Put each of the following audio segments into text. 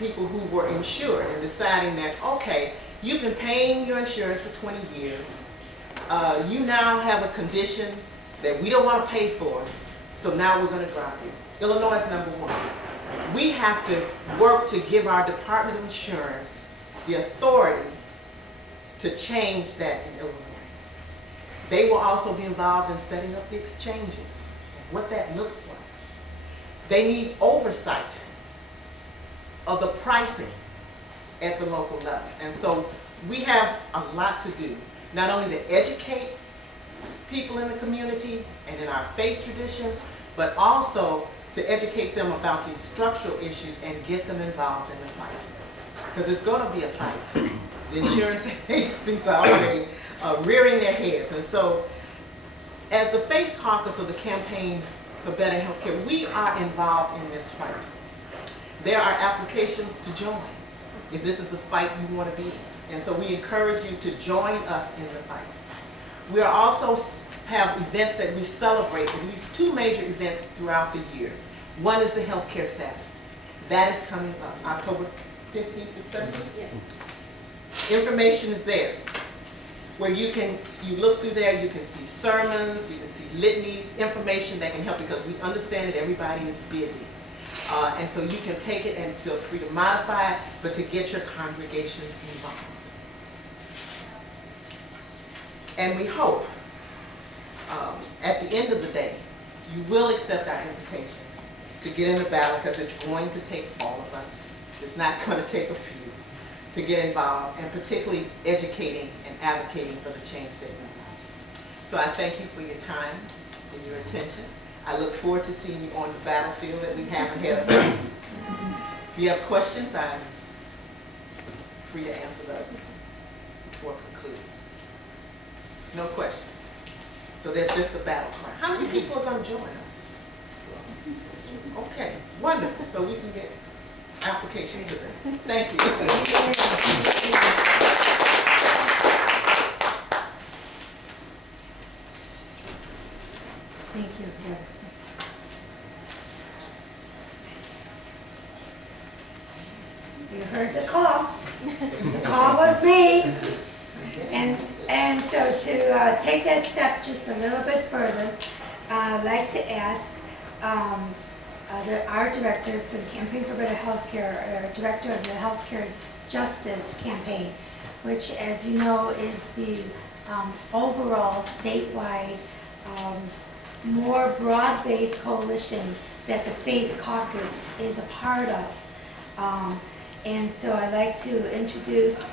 people who were insured and deciding that, okay, you've been paying your insurance for 20 years. You now have a condition that we don't want to pay for, so now we're going to drop you. Illinois is number one. We have to work to give our Department of Insurance the authority to change that in Illinois. They will also be involved in setting up the exchanges, what that looks like. They need oversight of the pricing at the local level. And so we have a lot to do, not only to educate people in the community and in our faith traditions, but also to educate them about these structural issues and get them involved in the fight. Because it's going to be a fight. The insurance agencies are already rearing their heads. And so as the Faith Caucus of the Campaign for Better Healthcare, we are involved in this fight. There are applications to join if this is a fight you want to be in. And so we encourage you to join us in the fight. We are also have events that we celebrate, at least two major events throughout the year. One is the Healthcare Sabbath. That is coming up October 15th and 17th. Yes. Information is there where you look through there, you can see sermons, you can see litanies, information that can help, because we understand that everybody is busy. And so you can take it and feel free to modify it, but to get your congregations involved. And we hope at the end of the day, you will accept our invitation to get in the battle, because it's going to take all of us. It's not going to take a few to get involved, and particularly educating and advocating for the change that we want. So I thank you for your time and your attention. I look forward to seeing you on the battlefield that we have ahead of us. If you have questions, I'm free to answer those before concluding. No questions. So there's just a battle cry. How many people are going to join us? Okay, wonderful. So we can get applications to them. Thank you. Thank you. You heard the call. The call was made. And so to take that step just a little bit further, I'd like to ask our director for the Campaign for Better Healthcare, or director of the Healthcare Justice Campaign, which, as you know, is the overall statewide, more broad-based coalition that the Faith Caucus is a part of. And so I'd like to introduce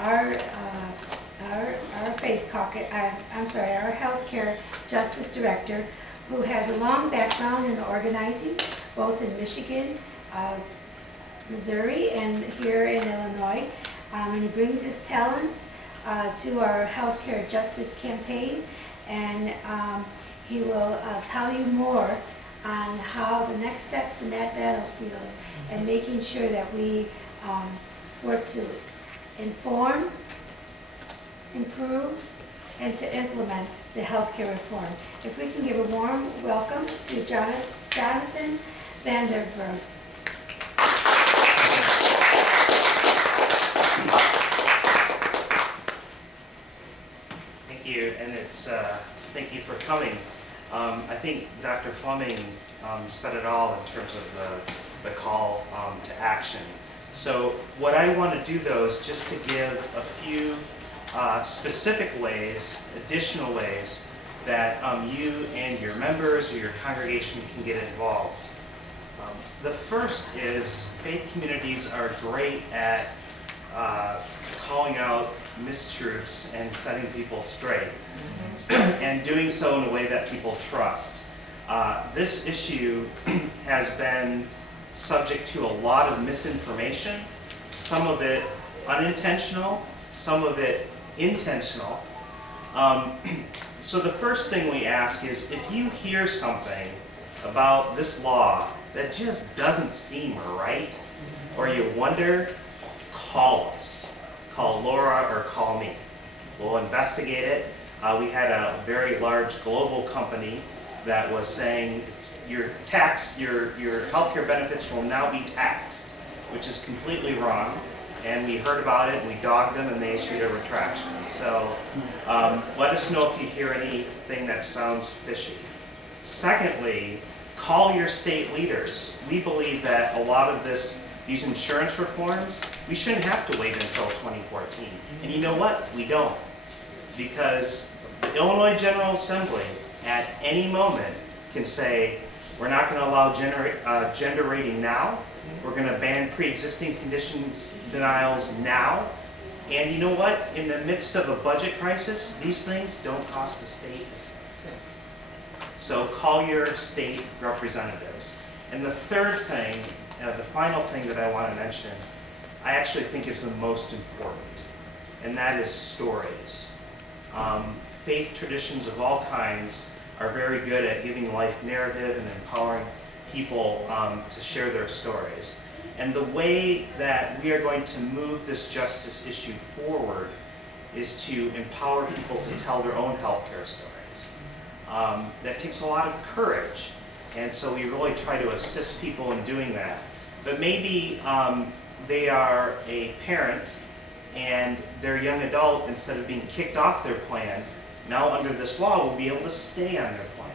our Faith Caucus, our Healthcare Justice Director, who has a long background in organizing, both in Michigan, Missouri, and here in Illinois. And he brings his talents to our Healthcare Justice Campaign, and he will tell you more on how the next steps in that battlefield, and making sure that we work to inform, improve, and to implement the healthcare reform. If we can give a warm welcome to Jonathan Vanderberg. Thank you, and thank you for coming. I think Dr. Fleming said it all in terms of the call to action. So what I want to do, though, is just to give a few specific ways, additional ways, that you and your members or your congregation can get involved. The first is faith communities are great at calling out mistruths and setting people straight, and doing so in a way that people trust. This issue has been subject to a lot of misinformation, some of it unintentional, some of it intentional. So the first thing we ask is, if you hear something about this law that just doesn't seem right, or you wonder, call us. Call Laura or call me. We'll investigate it. We had a very large global company that was saying your healthcare benefits will now be taxed. which is completely wrong. And we heard about it, and we dogged them, and they issued a retraction. So let us know if you hear anything that sounds fishy. Secondly, call your state leaders. We believe that a lot of these insurance reforms, we shouldn't have to wait until 2014. And you know what? We don't. Because the Illinois General Assembly at any moment can say, we're not going to allow gender rating now. We're going to ban pre-existing conditions denials now. And you know what? In the midst of a budget crisis, these things don't cost the state a cent. So call your state representatives. And the third thing, the final thing that I want to mention, I actually think is the most important, and that is stories. Faith traditions of all kinds are very good at giving life narrative and empowering people to share their stories. And the way that we are going to move this justice issue forward is to empower people to tell their own healthcare stories. That takes a lot of courage, and so we really try to assist people in doing that. But maybe they are a parent and their young adult, instead of being kicked off their plan, now under this law will be able to stay on their plan.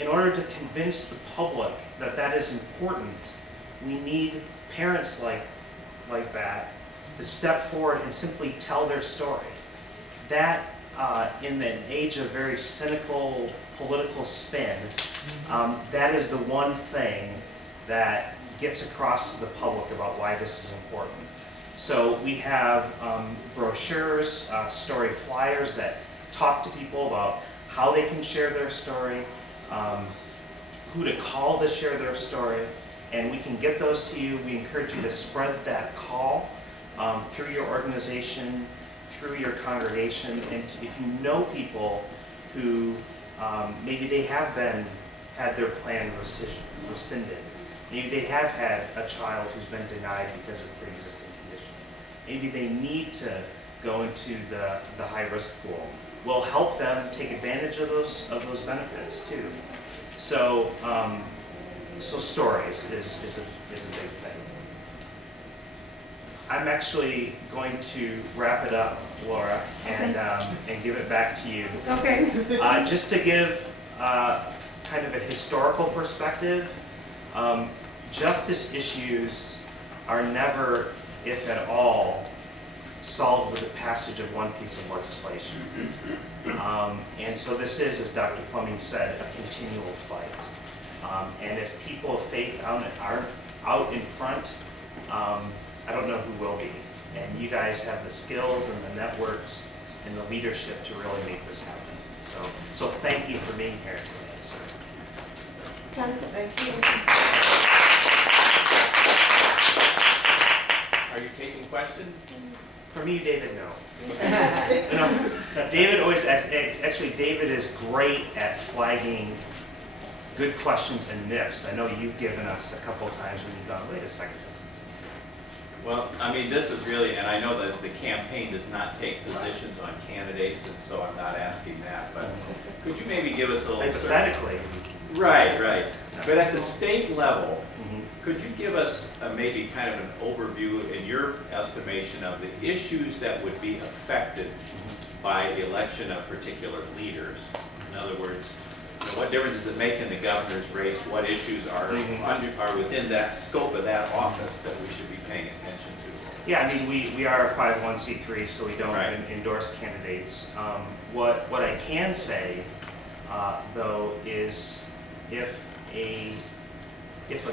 In order to convince the public that that is important, we need parents like that to step forward and simply tell their story. That, in an age of very cynical political spin, that is the one thing that gets across to the public about why this is important. So we have brochures, story flyers that talk to people about how they can share their story, who to call to share their story, and we can get those to you. We encourage you to spread that call through your organization, through your congregation, and if you know people who maybe they have had their plan rescinded, maybe they have had a child who's been denied because of pre-existing condition, maybe they need to go into the high-risk pool. We'll help them take advantage of those benefits too. So so stories is a big thing. I'm actually going to wrap it up, Laura, and give it back to you. Okay. Just to give kind of a historical perspective, justice issues are never, if at all, solved with the passage of one piece of legislation. And so this is, as Dr. Fleming said, a continual fight. And if people of faith aren't out in front, I don't know who will be. And you guys have the skills and the networks and the leadership to really make this happen. So thank you for being here today, sir. Thank you. Are you taking questions? From you, David, no. No, David always, actually, David is great at flagging good questions and myths. I know you've given us a couple times when you've gone, wait a second. Well, I mean, this is really, and I know that the campaign does not take positions on candidates, and so I'm not asking that, but could you maybe give us a little... Hypothetically. Right, right. But at the state level, could you give us maybe kind of an overview in your estimation of the issues that would be affected by the election of particular leaders? In other words, what difference does it make in the governor's race? What issues are within that scope of that office that we should be paying attention to? Yeah, I mean, we are a 501c3, so we don't endorse candidates. What I can say, though, is if a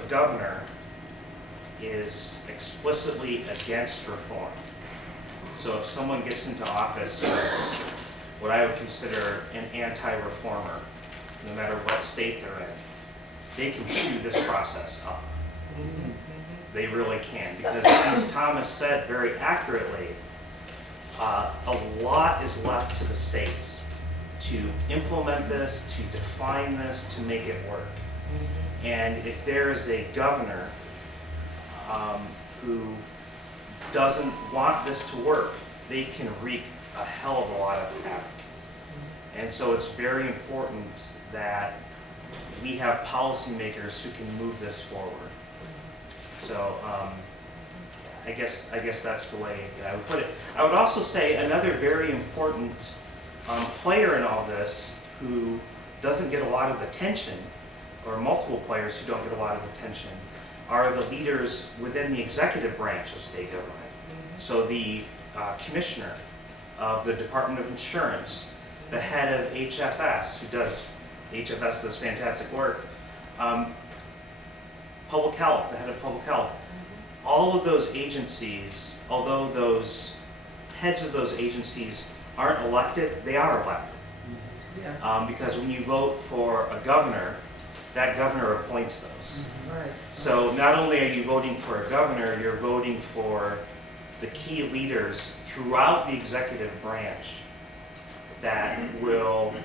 governor is explicitly against reform, so if someone gets into office who's what I would consider an anti-reformer, no matter what state they're in, they can chew this process up. They really can, because as Thomas said very accurately, a lot is left to the states to implement this, to define this, to make it work. And if there is a governor who doesn't want this to work, they can wreak a hell of a lot of havoc. And so it's very important that we have policymakers who can move this forward. So I guess that's the way that I would put it. I would also say another very important player in all this who doesn't get a lot of attention, or multiple players who don't get a lot of attention, are the leaders within the executive branch of state government. So the commissioner of the Department of Insurance, the head of HFS, HFS does fantastic work, public health, the head of public health. All of those agencies, although those heads of those agencies aren't elected, they are elected. Yeah. Because when you vote for a governor, that governor appoints those. Right. So not only are you voting for a governor, you're voting for the key leaders throughout the executive branch that will,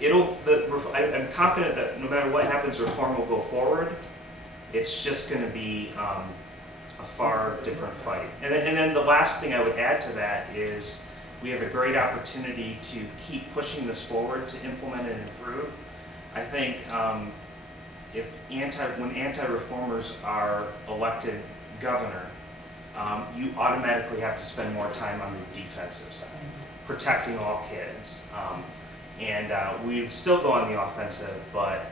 I'm confident that no matter what happens, reform will go forward. It's just going to be a far different fight. And then the last thing I would add to that is we have a great opportunity to keep pushing this forward to implement and improve. I think when anti-reformers are elected governor, you automatically have to spend more time on the defensive side, protecting all kids. We'd still go on the offensive, but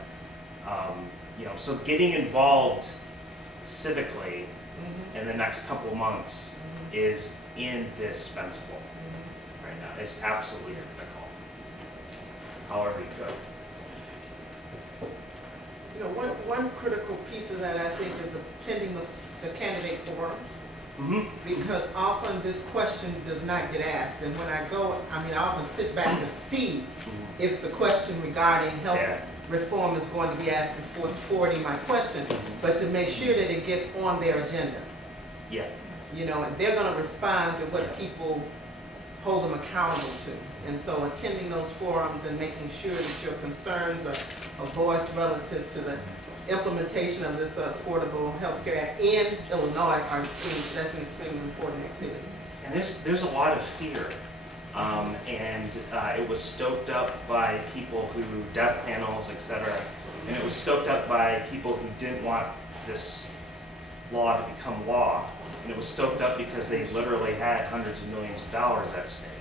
so getting involved civically in the next couple of months is indispensable right now. It's absolutely critical. However you go. You know, one critical piece of that, I think, is attending the candidate forums. Because often this question does not get asked, and when I go, I often sit back to see if the question regarding health reform is going to be asked before forwarding my question, but to make sure that it gets on their agenda. Yeah. You know, and they're going to respond to what people hold them accountable to. And so attending those forums and making sure that your concerns are voiced relative to the implementation of this Affordable Health Care Act in Illinois that's an extremely important activity. And there's a lot of fear. It was stoked up by people who, death panels, etc. And it was stoked up by people who didn't want this law to become law. And it was stoked up because they literally had hundreds of millions of dollars at stake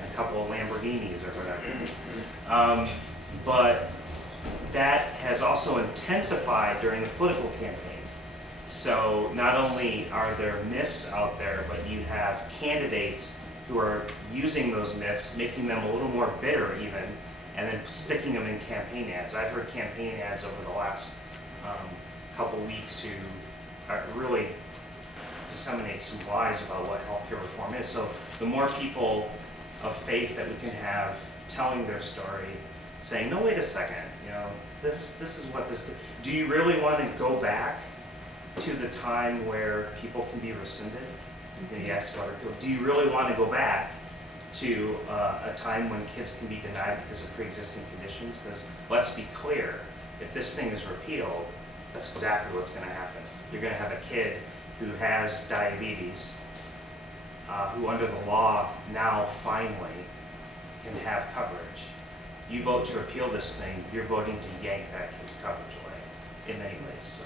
and a couple of Lamborghinis or whatever. But that has also intensified during the political campaign. So not only are there myths out there, but you have candidates who are using those myths, making them a little more bitter even, and then sticking them in campaign ads. I've heard campaign ads over the last couple weeks who are really disseminate some lies about what healthcare reform is. So the more people of faith that we can have telling their story, saying, no, wait a second, this is what this, do you really want to go back to the time where people can be rescinded? You asked about repeal. Do you really want to go back to a time when kids can be denied because of pre-existing conditions? Because let's be clear, if this thing is repealed, that's exactly what's going to happen. You're going to have a kid who has diabetes, who under the law now finally can have coverage. You vote to repeal this thing, you're voting to yank that kid's coverage away in many ways. So,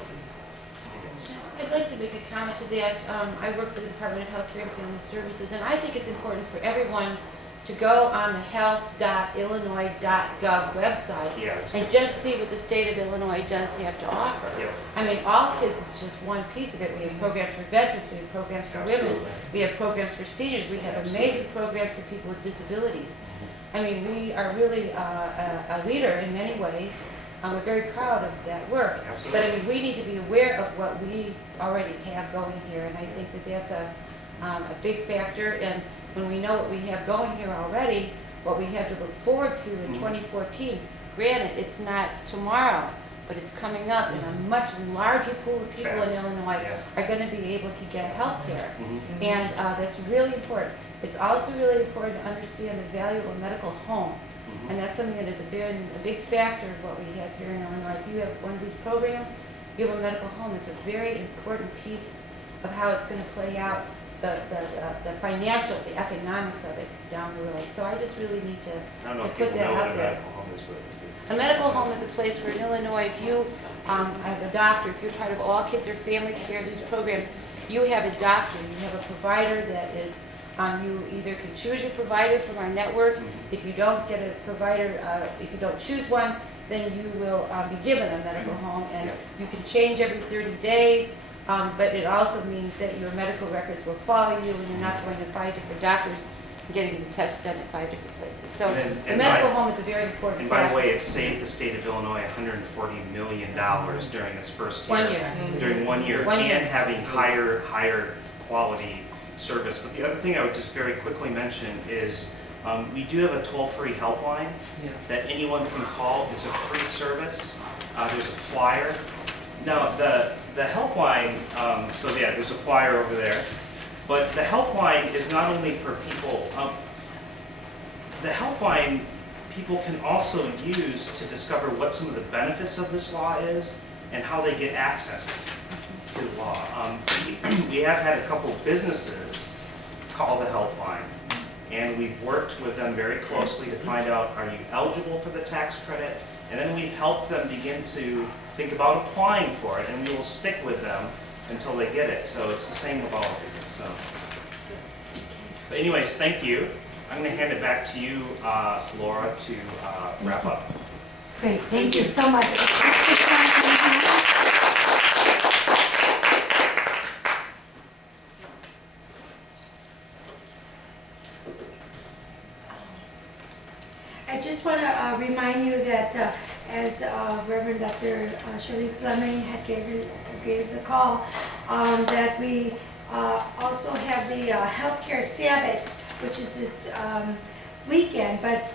I'd like to make a comment to that. I work for the Department of Health Care and Family Services, and I think it's important for everyone to go on the health.illinois.gov website and just see what the state of Illinois does have to offer. Yep. All kids is just one piece of it. We have programs for veterans, we have programs for women, we have programs for seniors, we have amazing programs for people with disabilities. We are really a leader in many ways. We're very proud of that work. Absolutely. But we need to be aware of what we already have going here, and I think that that's a big factor. And when we know what we have going here already, what we have to look forward to in 2014, granted, it's not tomorrow, but it's coming up, and a much larger pool of people in Illinois are going to be able to get health care. And that's really important. It's also really important to understand the value of a medical home. And that's something that has been a big factor of what we have here in Illinois. If you have one of these programs, you have a medical home. It's a very important piece of how it's going to play out, the financial, the economics of it down the road. So I just really need to put that out there. A medical home is a place where in Illinois, if you have a doctor, if you're part of All Kids or Family Care, these programs, you have a doctor, you have a provider that is, you either can choose your provider from our network. If you don't get a provider, if you don't choose one, then you will be given a medical home, and Yeah. you can change every 30 days. But it also means that your medical records will follow you, and you're not going to 5 different doctors and getting the test done at 5 different places. So the medical home is a very important And by the factor. way, it saved the state of Illinois $140 million during its first year. 1 year. During 1 year, 1 year. and having higher quality service. But the other thing I would just very quickly mention is we do have a toll-free helpline Yeah. that anyone can call. It's a free service. There's a flyer. Now, the helpline, so yeah, there's a flyer over there. But the helpline is not only for people, the helpline people can also use to discover what some of the benefits of this law is and how they get access to the law. We have had a couple businesses call the helpline, and we've worked with them very closely to find out, are you eligible for the tax credit? And then we've helped them begin to think about applying for it, and we will stick with them until they get it. So it's the same with all of these. So. But anyways, thank you. I'm going to hand it back to you, Laura, to wrap up. Great, thank you so much. I just want to remind you that as Reverend Dr. Shirley Fleming had gave the call, that we also have the Healthcare Sabbath, which is this weekend. But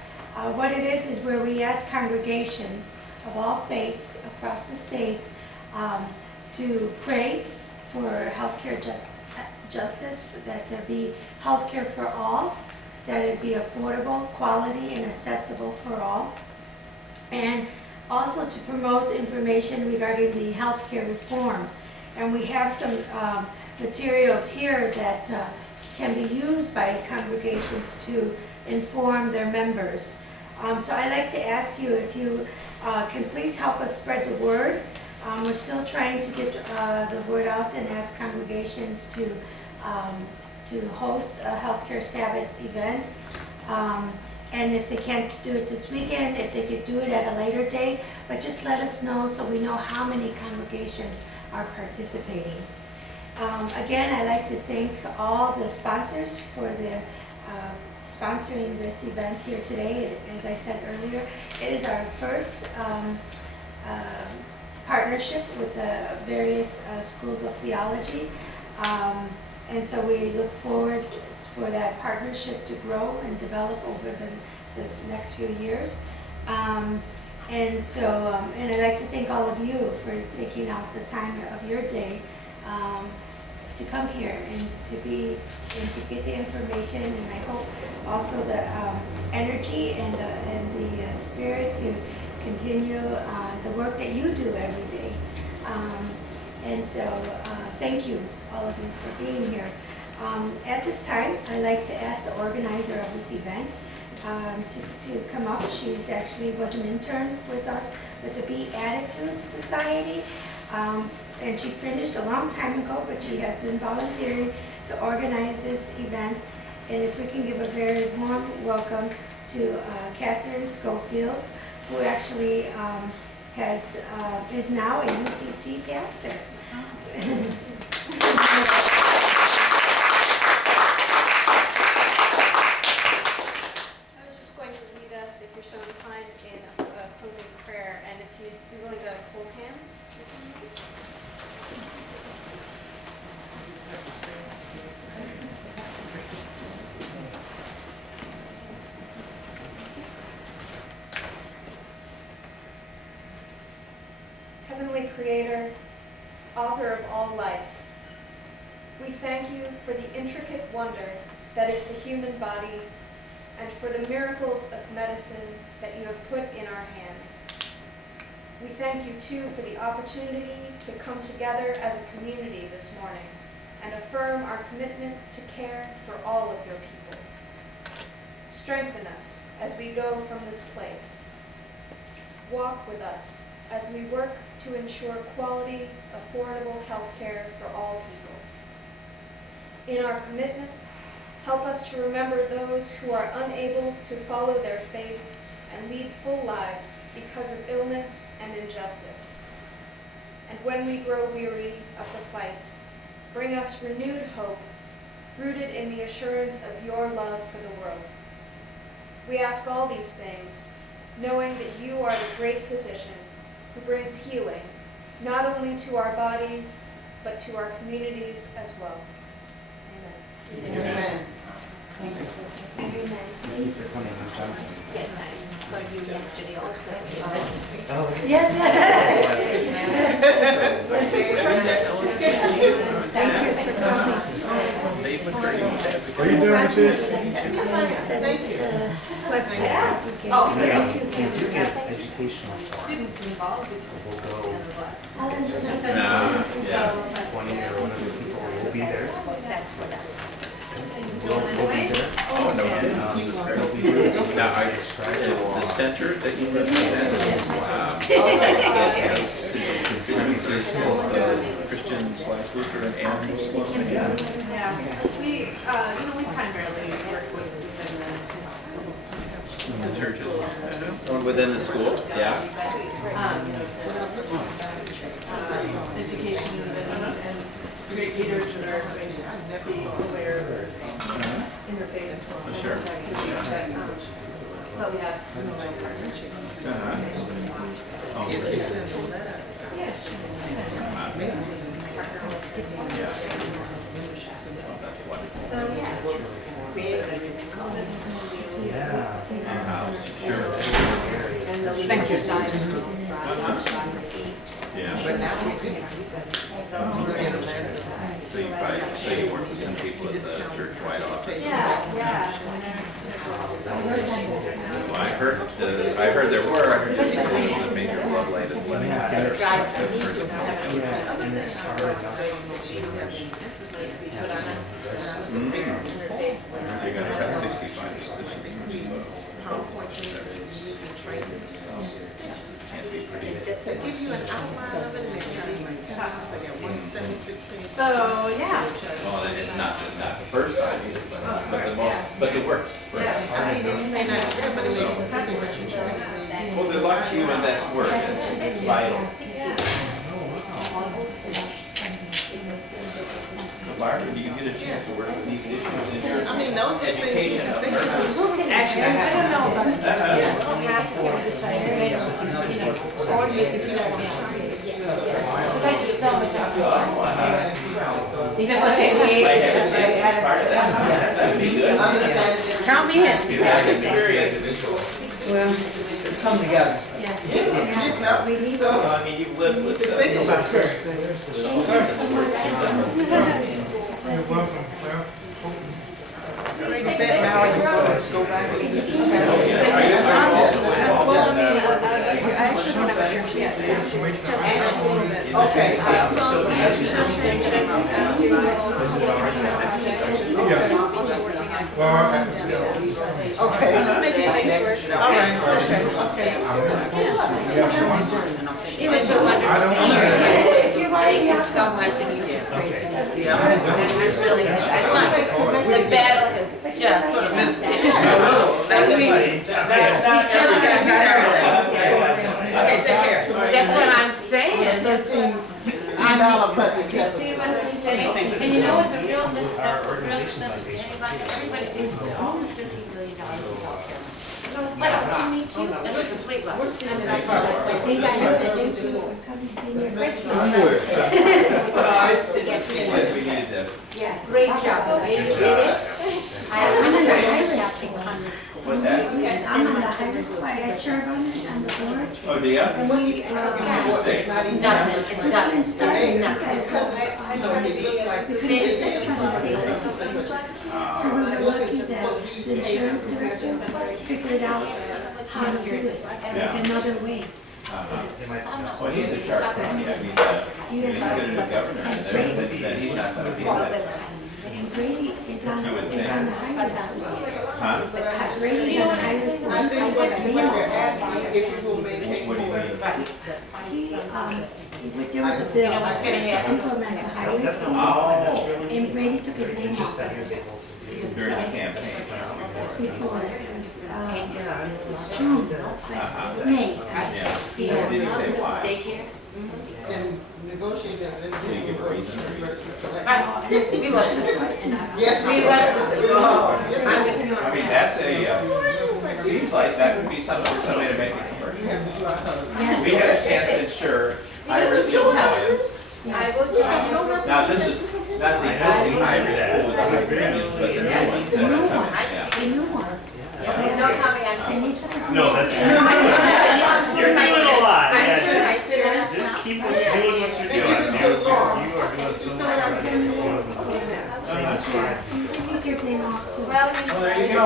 what it is where we ask congregations of all faiths across the state to pray for healthcare justice, that there be healthcare for all, that it be affordable, quality, and accessible for all, and also to promote information regarding the healthcare reform. And we have some materials here that can be used by congregations to inform their members. So I'd like to ask you if you can please help us spread the word. We're still trying to get the word out and ask congregations to host a Healthcare Sabbath event. And if they can't do it this weekend, if they could do it at a later date, but just let us know so we know how many congregations are participating. Again, I'd like to thank all the sponsors for the sponsoring this event here today. As I said earlier, it is our first partnership with the various schools of theology. And so we look forward for that partnership to grow and develop over the next few years. And I'd like to thank all of you for taking out the time of your day to come here and to get the information, and I hope also the energy and the spirit to continue the work that you do every day. Thank you, all of you, for being here. At this time, I'd like to ask the organizer of this event to come up. She's actually was an intern with us with the Beatitudes Society. And she finished a long time ago, but she has been volunteering to organize this event. And if we can give a very warm welcome to Catherine Schofield, who actually is now a UCC pastor. I was just going to lead us, if you're so inclined, in a closing prayer, and if you'd be willing to hold hands with me. Heavenly Creator, author of all life, we thank you for the intricate wonder that is the human body and for the miracles of medicine that you have put in our hands. We thank you, too, for the opportunity to come together as a community this morning and affirm our commitment to care for all of your people. Strengthen us as we go from this place. Walk with us as we work to ensure quality, affordable health care for all people. In our commitment, help us to remember those who are unable to follow their faith and lead full lives because of illness and injustice. And when we grow weary of the fight, bring us renewed hope, rooted in the assurance of your love for the world. We ask all these things, knowing that you are the great physician who brings healing, not only to our bodies, but to our communities as well. Amen. Amen. Amen. Thank you for coming. I'm Jonathan. Yes, I heard you yesterday also. Oh, Yes, Thank you for coming. Are you doing this? Thank you. Website. Oh, yeah, we do give educational. Students involved We'll go Yeah. 20 or whatever people will be there. that's what I. We'll be there. Oh, no, They'll be there. Now, are you the center that you represent? Wow. Christian/Lutheran and Muslim? Yeah, we primarily work with The churches? Within the school? Yeah. Education and great leaders that are aware of interfaith. Sure. But we have Yeah. Thank you. Yeah. But now we do. So you probably, so you work with some people at the church-wide office? Yeah. Well, I heard there were a major floodlighted wedding. Yeah, and it's hard enough. You're gonna cut 65 positions. Can't be pretty. They give you an outline of it and they tell you like 10 minutes, I got 176 pages. So, yeah. Well, and it's not the first time either, but the worst. I mean, it may not be good, but it may be pretty much you try to read. Well, they're lucky you in that work, it's vital. Barbara, do you get a chance to work with these issues in your I mean, those are things. education of her? Actually, I don't know about Thank you so much. Count me in. Well, It's come together. You know, so I mean, you've lived with think about it. You're welcome. Well, Bring it back now and go back and I actually don't have a church yet, so it's just a little bit. Okay. Okay. Just making things work. All right, okay. It was so wonderful. If you're Thank you so much, and it was just great to meet you. And I'm really excited. The battle has just given us That's what I'm saying. $15 budget. You see what I'm saying? And you know what the real misunderstanding about everybody is we own $15 billion in healthcare. But to me too, that's a complete lie. like we needed that. Great job. You did it. What's that? I'm on the highway squad, I serve on it, on the board. Oh, do you? And we, Nothing, it's nothing, it's nothing. it's from the state legislature. So we were looking at the insurance division, figured out how to do it, like another way. Well, he's a sharp cookie, I mean, he's gonna be governor, and then he's not gonna be that. And Grady is on the highway squad. Huh? Grady is on the highway squad. I think what they're asking if you will maintain What do you more. He, there was a bill to implement the highway squad. Oh. And Grady took his name off of it During the campaign. before, it was, June, May. Yeah. Yeah. Did he say why? Daycare? And negotiating. Can you give a reason or We lost this question. Yes. We lost this. Oh, I'm with you on I mean, that. that's a, seems like that would be something for somebody to make a commercial. Yes. We had a chance to insure high-risk Hawaiians. I will tell you. Now, this is not the existing high-risk pools, but the new ones that are coming. Yeah. The new one. No comment on And he took his name. No, off. that's, you're doing a lot, yeah, just keep doing what you're doing. You've been so long. You are doing so much. That's fine. He took his name off too. Well, there you go.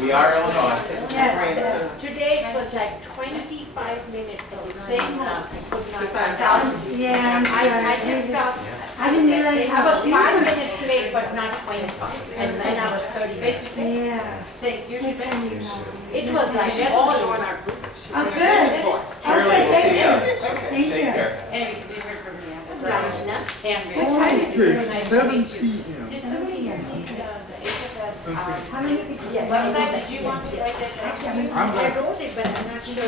We are Illinois. Yes. Today it was like 25 minutes, so it's saying that I could not. Yeah, I'm I just sorry. got, I didn't realize I how was few. 5 minutes late, but not 20. And then I was 30 minutes late. Yeah. Saying, you're He's just, sending you it was like all on our group. Oh, good. Shirley, Okay, we'll see ya. thank you. Take care. And because you heard from me, Right. and What time is it? nice to meet you. Did Seven somebody p.m. read the HFS How many people? website? Did you want to write that down? I wrote it, but I'm not sure.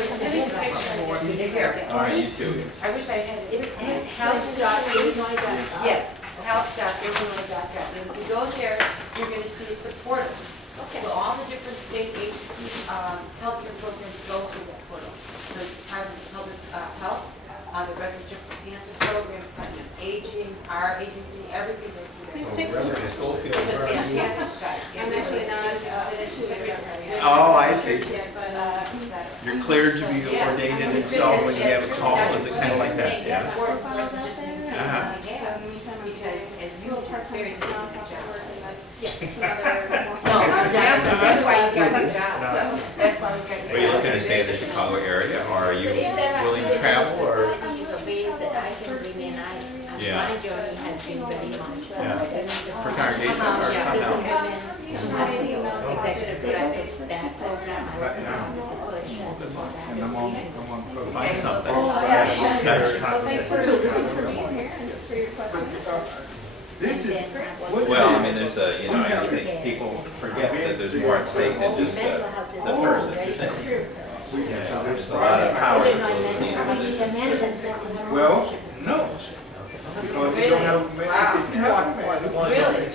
All right, you too. I wish I had it. It's health.illinois.gov. Yes, health.illinois.gov. And if you go there, you're gonna see the portal. Okay. So all the different state agencies, healthcare programs go through that portal. The Department of Public Health, the Residential Cancer Program, Department of Aging, our agency, everything goes through that. Please take some. It's a fantastic site. I'm actually not Oh, I see. yet, but You're cleared to be ordained and installed when you have a call, is it kind of like that? Yeah. That's work for us to just do. so Uh-huh. in the meantime, I'm Because, and you are very good at your job. yes, some other. No, that's why you got the job, so that's why we got the job. Are you looking to stay in the Chicago area, or are you willing to travel, or? The ways that I can bring in, Yeah. my journey has been very much. Yeah. For congregations or somehow? Executive director, staff program, I was push. Find something. Thanks for being here and for your questions. Well, I mean, there's a, you know, I think people forget that there's more at stake than just the person. There's a lot of power that goes with these positions. Well, no. Because you don't have, you have a man. Really?